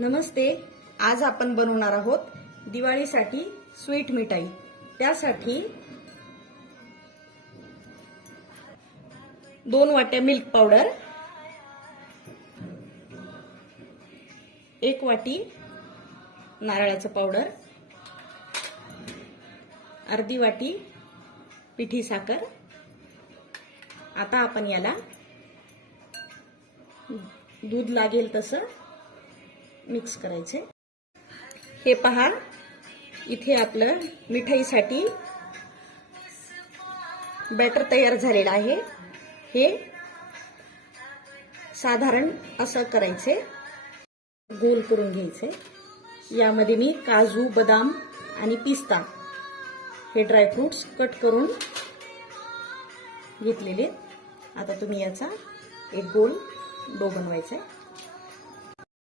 नमस्ते. आज आपण बनवणार आहोत दिवाळीसाठी स्वीट मिठाई. त्यासाठी 2 वाट्या मिल्क पावडर, 1 वाटी नारळाचं पावडर, अर्धी वाटी पिठी साखर. आता आपण याला दूध लागेल तसं मिक्स करायचे. हे पहा, इथे आपलं मिठाईसाठी बॅटर तयार झालेलं आहे. हे साधारण असं करायचे, गोल करून घ्यायचे. यामध्ये मी काजू, बदाम आणि पिस्ता हे ड्रायफ्रुट्स कट करून घेतलेले. आता तुम्ही याचा एक गोल डो बनवायचा.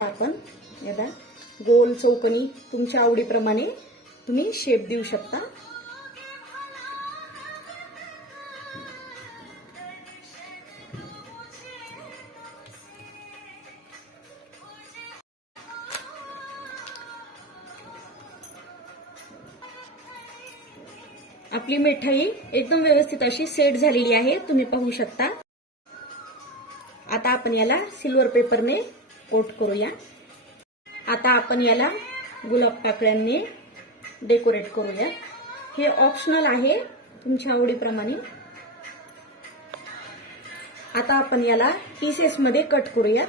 आपण याला गोल चौकोनी तुमच्या आवडीप्रमाणे तुम्ही शेप देऊ शकता. आपली मिठाई एकदम व्यवस्थित अशी सेट झालेली आहे, तुम्ही पाहू शकता. आता आपण याला सिल्वर पेपरने कोट करूया. आता आपण याला गुलाब पाकळ्यांनी डेकोरेट करूया. हे ऑप्शनल आहे, तुमच्या आवडीप्रमाणे. आता आपण याला पीसेस मध्ये कट करूया.